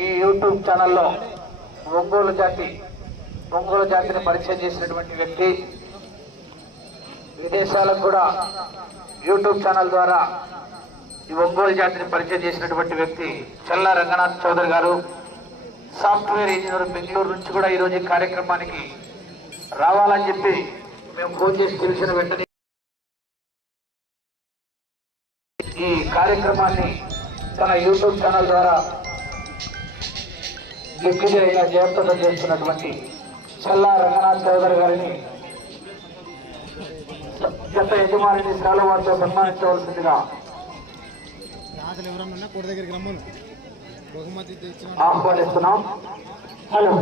ఈ యూట్యూబ్ ఛానల్లో ఒంగోలు జాతి ఒంగోలు జాతిని పరిచయం చేసినటువంటి వ్యక్తి విదేశాలకు కూడా యూట్యూబ్ ఛానల్ ద్వారా ఈ ఒంగోలు జాతిని పరిచయం చేసినటువంటి వ్యక్తి చల్ల రంగనాథ్ చౌదరి గారు. సాఫ్ట్వేర్ ఇంజనీర్ బెంగళూరు నుంచి కూడా ఈరోజు ఈ కార్యక్రమానికి రావాలని చెప్పి మేము ఫోన్ చేసి తెలిసిన వెంటనే ఈ కార్యక్రమాన్ని తన యూట్యూబ్ ఛానల్ ద్వారా దిగ్విజయంగా జయప్రదం చేస్తున్నటువంటి చల్లా రంగనాథ్ చౌదరి గారిని గత యజమానిని శాలు వారితో సన్మానించవలసిందిగా ఆహ్వానిస్తున్నాం. హలో.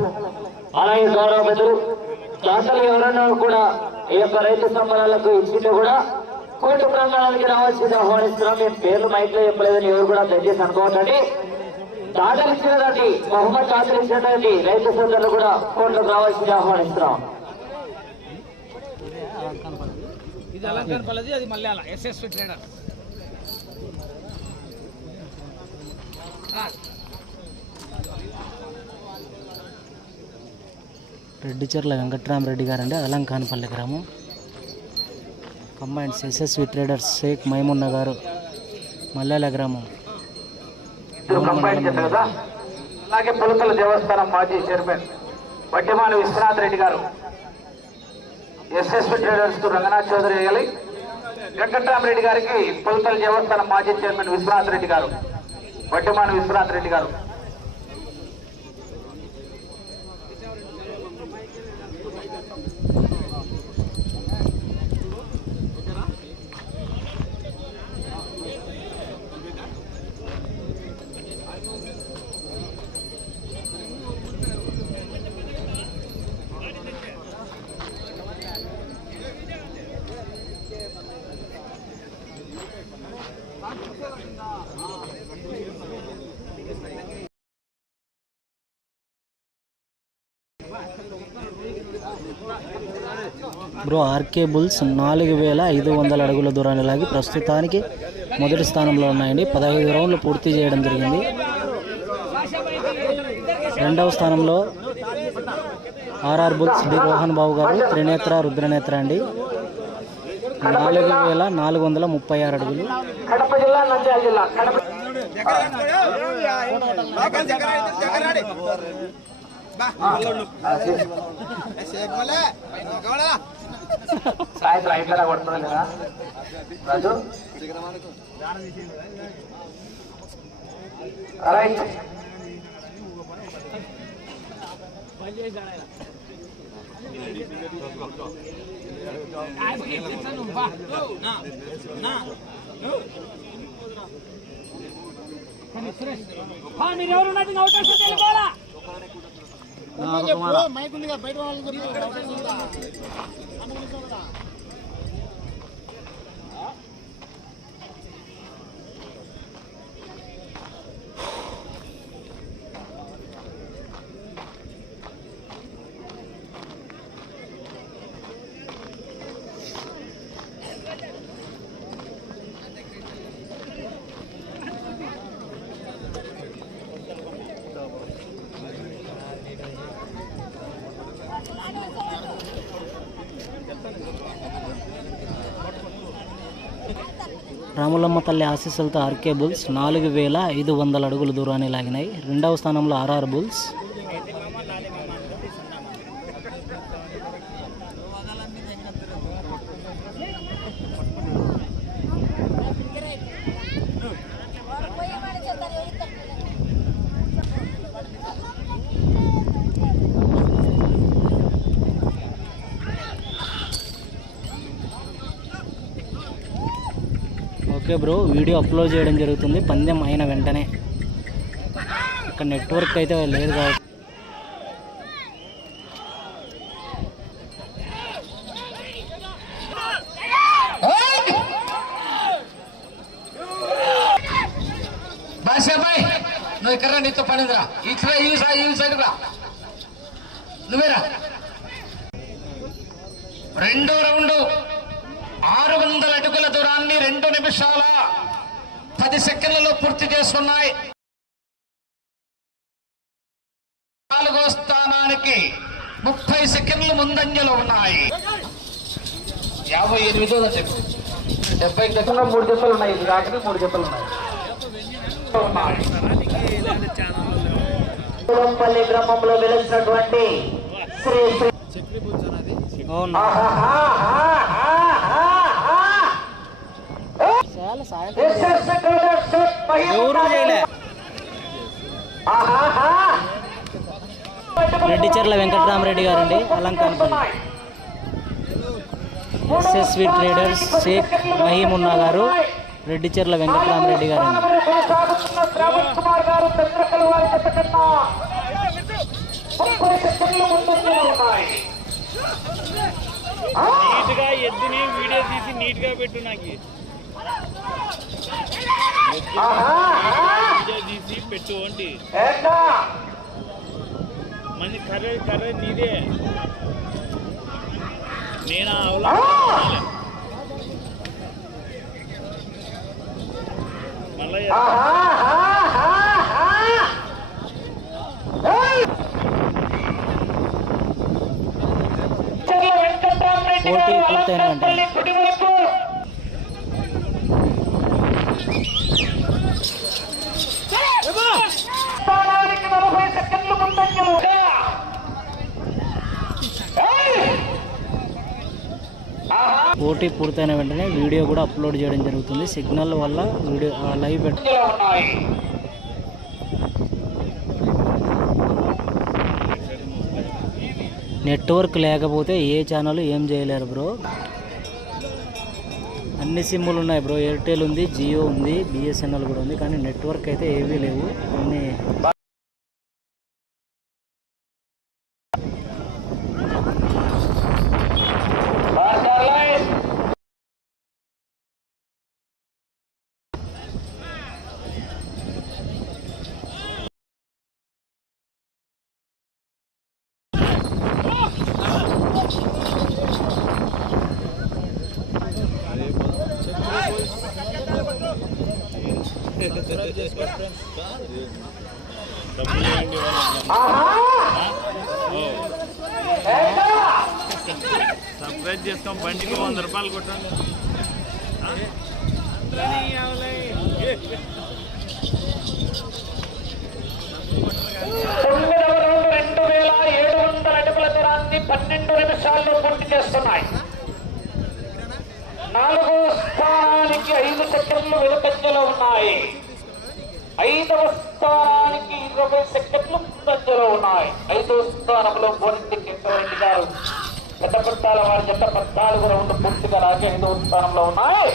అలాగే గౌరవ దాతలు ఎవరన్నా కూడా ఈ యొక్క రైతు సంబరాలకు ఇచ్చింటే కూడా కోర్టు ప్రాంగణానికి రావాల్సింది ఆహ్వానిస్తున్నాం మేము పేర్లు మైట్లో చెప్పలేదని ఎవరు కూడా దయచేసి ఇచ్చినదండి బహుమతి దాతలు ఇచ్చినటువంటి రైతు సోదరులు కూడా కోర్టుకు రావాల్సింది ఆహ్వానిస్తున్నాం ఇది అలంకార పల్లది అది మలయాళ ఎస్ఎస్వి ట్రేడర్ రెడ్డిచెర్ల వెంకట్రామరెడ్డి గారండి అలంకానపల్లి గ్రామం. Combines SSV traders Shaik Maimunna గారు మల్లెల గ్రామం కదా అలాగే పులకల దేవస్థానం మాజీ చైర్మన్ వడ్డిమాన విశ్వనాథ్ రెడ్డి గారు. ఎస్ఎస్వి ట్రేడర్స్ రంగనాథ్ చౌదరి గారి వెంకట్రామరెడ్డి గారికి పులకల దేవస్థానం మాజీ చైర్మన్ విశ్వనాథ్ రెడ్డి గారు. వడ్డిమాన విశ్వనాథ్ రెడ్డి గారు. బ్రో ఆర్కే బుల్స్ నాలుగు వేల ఐదు వందల అడుగుల దూరాన్ని లాగి ప్రస్తుతానికి మొదటి స్థానంలో ఉన్నాయండి పదహైదు రౌండ్లు పూర్తి చేయడం జరిగింది రెండవ స్థానంలో RR bulls D Rohan Babu గారు త్రినేత్ర రుద్రనేత్ర అండి నాలుగు వేల నాలుగు వందల ముప్పై ఆరు అడుగులు జిల్లా సాయంత్రం ఐదున్నర కొడుతుంది కదా రాజు? రైట్ మీరు ఎవరు ఉన్నది అవకాశం తెలుసుకోవాలా మైక్ ఉంది బయట వాళ్ళకి రాములమ్మ తల్లి ఆశీస్సులతో ఆర్కే బుల్స్ నాలుగు వేల ఐదు వందల అడుగుల దూరాన్ని లాగినాయి. రెండవ స్థానంలో RR bulls okay bro video upload చేయడం జరుగుతుంది. పందెం అయిన వెంటనే. ఇక్కడ నెట్వర్క్ అయితే లేదు కాబట్టి. బాషాబాయ్ నువ్వు ఇక్కడ నీతో పని రా ఇక్కడ ఈ సైడ్ ఈ సైడ్ రా నువ్వేరా? రెండో రౌండ్. అడుగుల దూరాన్ని రెండు నిమిషాల పది సెకండ్లలో పూర్తి చేసుకున్నాయి. నాలుగో స్థానానికి ముప్పై సెకండ్లు ముందంజలు ఉన్నాయి. యాభై ఎనిమిదో చెప్పు. డెబ్బై దగ్గర మూడు దెబ్బలు ఉన్నాయి. ఇది కాకుండా మూడు దెబ్బలు ఉన్నాయి. గ్రామంలో వెలిసినటువంటి శ్రీ శ్రీ ఎవరు చేయలే. రెడ్డి చెర్ల వెంకటరామరెడ్డి గారండి అలంకానపల్లి ఎస్ఎస్వి ట్రేడర్స్ షేక్ మహీమున్నా గారు రెడ్డి చెర్ల వెంకటరామరెడ్డి గారండి. కొనసాగుతున్న శ్రావణ్ కుమార్ గారు చంద్రకళ వారి జత కన్నా ముప్పై సెకండ్లు ముందంజలో ఉన్నాయి. నీట్గా ఎద్దుని వీడియో తీసి నీట్గా పెట్టు నాకు. తీసి పెట్టు ఏంటా? మంది కర్ర కర్ర నీదే. నేను అవలా? మళ్ళీ పోటీ గారు పూర్తయిన వెంటనే. అలంకానపల్లి కుడి వైపు స్థానానికి నలభై సెకండ్లు ముందంజలుగా ఏయ్! పోటీ పూర్తయిన వెంటనే వీడియో కూడా అప్లోడ్ చేయడం జరుగుతుంది. సిగ్నల్ వల్ల వీడియో ఆ, లైవ్ పెట్ట నెట్వర్క్ లేకపోతే ఏ ఛానల్ ఏం చేయలేరు బ్రో. అన్ని సిమ్ములు ఉన్నాయి బ్రో. ఎయిర్టెల్ ఉంది జియో ఉంది బిఎస్ఎన్ఎల్ కూడా ఉంది. కానీ నెట్వర్క్ అయితే ఏవీ లేవు. కొన్ని సర్ప్రైజ్ చేస్తాం బండికి వంద రూపాయలు కొట్టండి రెండు వేల ఏడు వందల అడుగుల దూరాన్ని పన్నెండు నిమిషాల్లో పూర్తి చేస్తున్నాయి నాలుగో స్థానానికి ఐదు సెకండ్లు వెనుకంజలో ఉన్నాయి. ఐదవ స్థానానికి ఇరవై సెకండ్లు ముందంజలో ఉన్నాయి. ఐదవ స్థానంలో బోరెడ్డి కిందరెడ్డి గారు. పెద్ద పట్టాల వారి జత పద్నాలుగు రౌండ్ పూర్తిగా రాగి ఐదవ స్థానంలో ఉన్నాయి.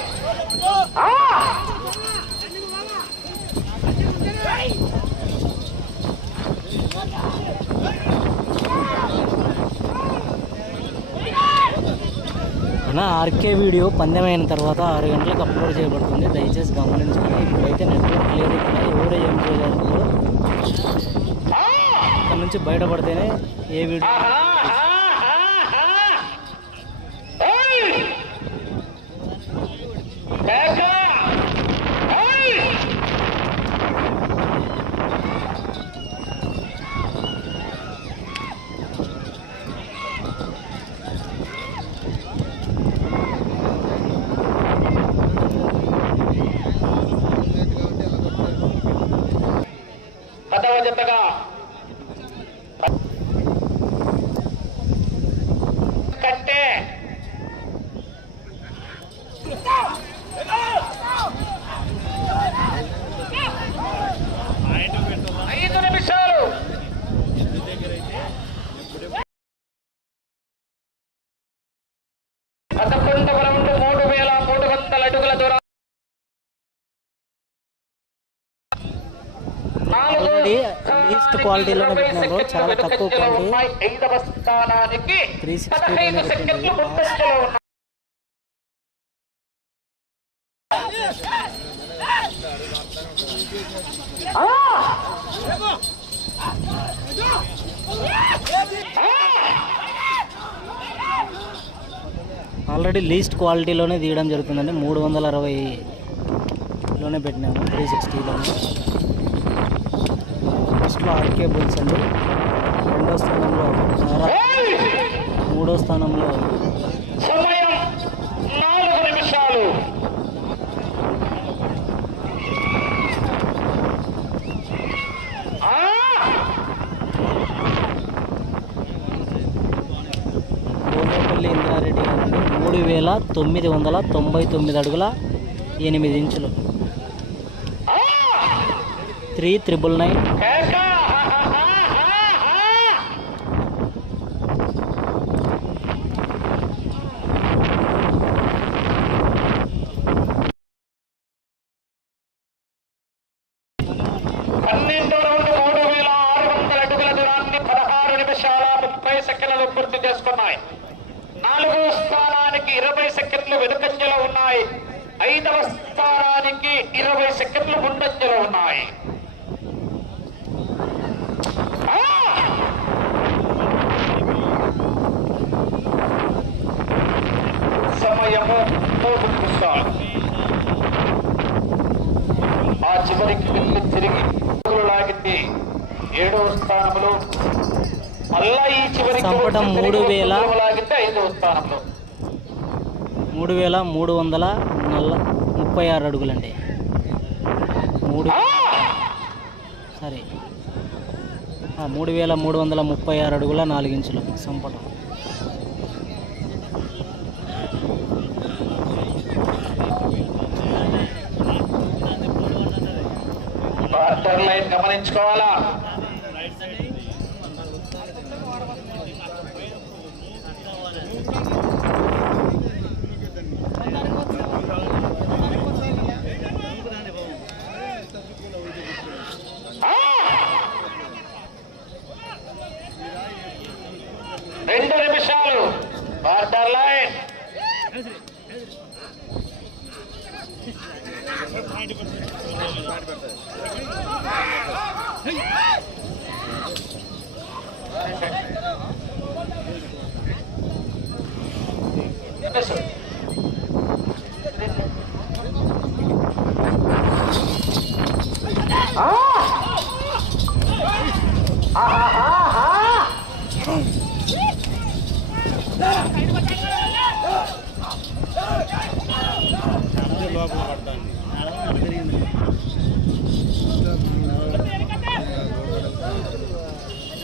అన్న ఆర్కే వీడియో పందెమైన తర్వాత ఆరు గంటలకు అప్లోడ్ చేయబడుతుంది. దయచేసి గమనించుకోండి ఇప్పుడైతే నెట్వర్క్ లేదు ఇక్కడ ఎవరు ఏం చేయలేరు ఇప్పుడు. ఇక్కడ నుంచి బయటపడితేనే ఏ వీడియో పదవ జతగా ಕಟ್ಟೆ ఆల్రెడీ లీస్ట్ క్వాలిటీలోనే పెట్టినాం బ్రో చాలా తక్కువ క్వాలిటీ ఐదవ స్థానానికి 360 పదహైదు లోనే సెకండ్లు పెట్టింది. ముందంజలో ఉన్నాయి. ఆ! ఆల్రెడీ లీస్ట్ క్వాలిటీలోనే తీయడం జరుగుతుందండి మూడు వందల అరవై లోనే పెట్టినాము త్రీ సిక్స్టీలోనే ఫస్ట్లో ఆర్కే బుల్స్ అండి. రెండో స్థానంలో మూడో స్థానంలో! కోనేపల్లి ఇంద్రారెడ్డి గారు మూడు వేల తొమ్మిది వందల తొంభై తొమ్మిది అడుగుల ఎనిమిది ఇంచులు. త్రీ త్రిబుల్ నైన్ కేక! పన్నెండు రౌండ్ మూడు వేల ఆరు వందల అడుగుల దూరాన్ని పదహారు నిమిషాల ముప్పై సెకండ్లు పూర్తి చేసుకున్నాయి నాలుగో స్థానానికి ఇరవై సెకండ్లు వెనుకంజలో ఉన్నాయి ఐదవ స్థానానికి ఇరవై సెకండ్లు ముందంజలో ఉన్నాయి! సమయము మూడు నిమిషాలు ఆ చివరికి వెళ్ళి తిరిగి లాగితే ఏడవ స్థానంలో మళ్ళా ఈ చివరికి సంపుటం మూడు వేల- లాగితే ఐదవ స్థానంలో. మూడు వేల మూడు వందల నల్ల ముప్పై ఆరు అడుగులండి. మూడు. సరే. మూడు వేల మూడు వందల ముప్పై ఆరు అడుగుల నాలుగు ఇంచులు. సంపటం గమనించుకోవాలా ఆ! రెండు నిమిషాలు బార్డర్ లైన్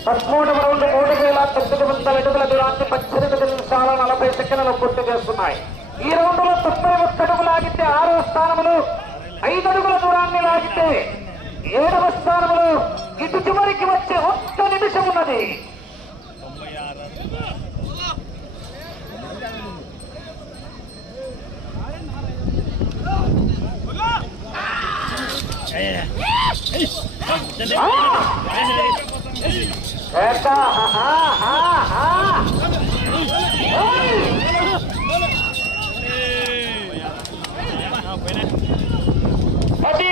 పదమూడు రౌండ్ మూడు వేల తొమ్మిది వందల అడుగుల దూరాన్ని పద్దెనిమిది నిమిషాల నలభై సెకండ్లు పూర్తి చేస్తున్నాయి ఈ రౌండ్లో తొంభై ఒక్క అడుగు లాగితే ఆరో స్థానములు ఐదు అడుగుల దూరాన్ని లాగితే ఏడవ స్థానంలో ఇటు చివరికి వచ్చే ఒక్క నిమిషం ఉన్నది. అది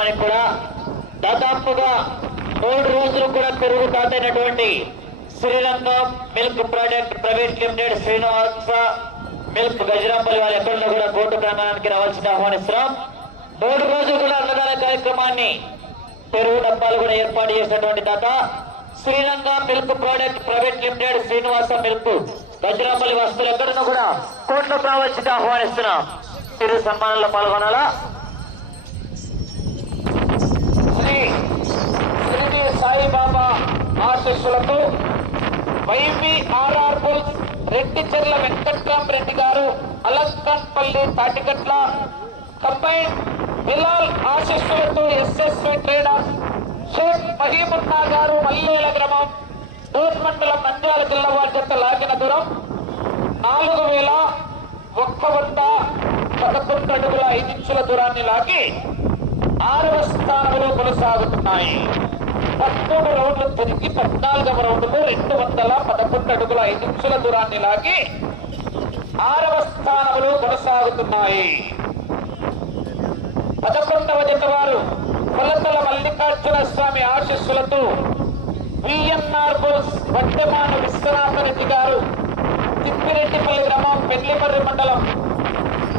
కార్యక్రమానికి కూడా దాదాపుగా మూడు రోజులు కూడా పెరుగు తాతైనటువంటి Sri Lanka milk product private limited Srinivasa milk Gajarampalli వారి ఎక్కడున్నా కూడా కోర్టు ప్రాంగణానికి రావాల్సిన ఆహ్వానిస్తున్నాం. మూడు రోజులు కూడా అన్నదాన కార్యక్రమాన్ని పెరుగు డబ్బాలు కూడా ఏర్పాటు చేసినటువంటి దాత Sri Lanka milk product private limited Srinivasa milk Gajarapalli వస్తువులు ఎక్కడున్నా కూడా కోర్టులోకి రావాల్సింది ఆహ్వానిస్తున్నాం. తిరు సన్మానంలో పాల్గొనాలా శ్రీ శ్రీని సాయిబాబా ఆశీస్సులతో వైవిఆర్ఆర్ బుల్స్ రెడ్డిచెర్ల వెంకట్రామరెడ్డి గారు అలంకన్పల్లి తాటికట్ల కంబైన్ బిలాల్ ఆశీస్సులతో ఎస్ఎస్వి ట్రేడర్స్ షేక్ మహీమున్నా గారు మల్లేల గ్రామం డోర్ మండలం నంద్యాల జిల్లా వారి జత లాగిన దూరం. నాలుగు వేల ఒక్క వంద పదకొండు అడుగుల ఐదు ఇంచుల దూరాన్ని లాగి ఆరవ స్థానంలో కొనసాగుతున్నాయి. పదమూడు రౌండ్లు తిరిగి పద్నాలుగవ రౌండ్లో రెండు వందల పదకొండు అడుగుల ఐదు నిమిషాల దూరాన్ని లాగి ఆరవ స్థానంలో కొనసాగుతున్నాయి. పదకొండవ జత వారు కొలతల మల్లికార్జున స్వామి ఆశస్సులతో విఎన్ఆర్ బోస్ వడ్డమాన విశ్వనాథరెడ్డి గారు తిప్పిరెడ్డిపల్లి గ్రామం పెళ్ళిమర్రి మండలం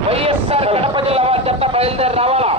వైఎస్ఆర్ కడప జిల్లా వారి జత బయలుదేరి రావాలా?